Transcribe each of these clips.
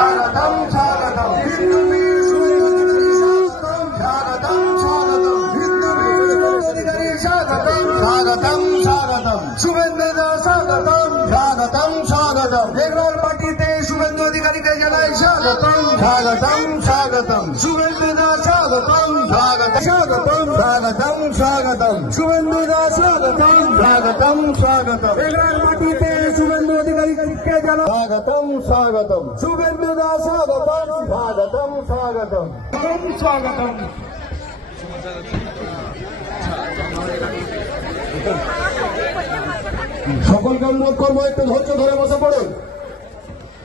স্বাগতম স্বাগতম হিন্দুবীর স্বাগতম স্বাগতম স্বাগতম স্বাগতম স্বাগতম স্বাগতম। স্বাগতম স্বাগতম রেগুলার পার্টিতে শুভেন্দু অধিকারীকে জানাই স্বাগতম। স্বাগতম স্বাগতম শুভেন্দুদা স্বাগতম। স্বাগত স্বাগতম স্বাগতম স্বাগতম শুভেন্দুদা স্বাগতম। স্বাগতম স্বাগতম রেগুলার পার্টিতে শুভেন্দু জানাই স্বাগতম স্বাগতম। শুভেন্দুদা স্বাগতম স্বাগতম স্বাগতম। স্বাগতম সকলকে অনুরোধ করব একটু ধৈর্য ধরে বসে পড়ুন।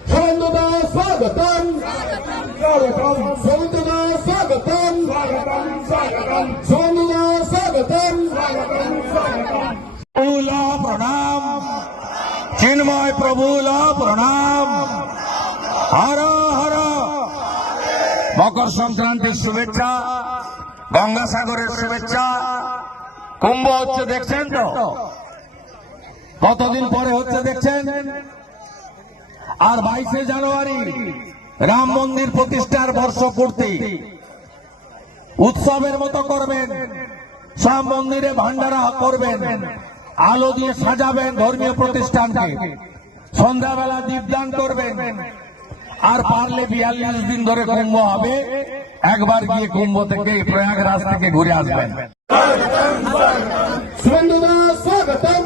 শুভেন্দুদা স্বাগতম। স্বাগতম। শুভেন্দুদা স্বাগতম চিন্ময় প্রভুলা প্রণাম হর হর মকর সংক্রান্তির শুভেচ্ছা গঙ্গাসাগরের শুভেচ্ছা কুম্ভ হচ্ছে দেখছেন তো? কতদিন পরে হচ্ছে দেখছেন? আর বাইশে জানুয়ারি, রাম মন্দির প্রতিষ্ঠার বর্ষপূর্তি উৎসবের মতো করবেন। সব মন্দিরে ভান্ডারা করবেন। আলো দিয়ে সাজাবেন ধর্মীয় প্রতিষ্ঠানকে। সন্ধ্যাবেলা দীপদান করবেন। আর পারলে বিয়াল্লিশ দিন ধরে কুম্ভ হবে। একবার গিয়ে কুম্ভ থেকে প্রয়াগরাজ থেকে ঘুরে আসবেন। শুভেন্দুদা স্বাগতম।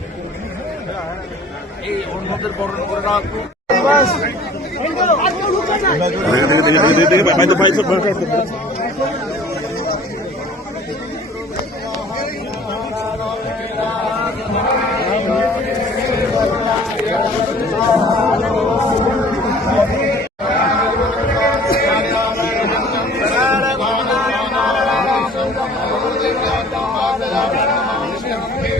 শুভেন্দুদা স্বাগতম